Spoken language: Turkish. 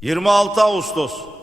26 Ağustos.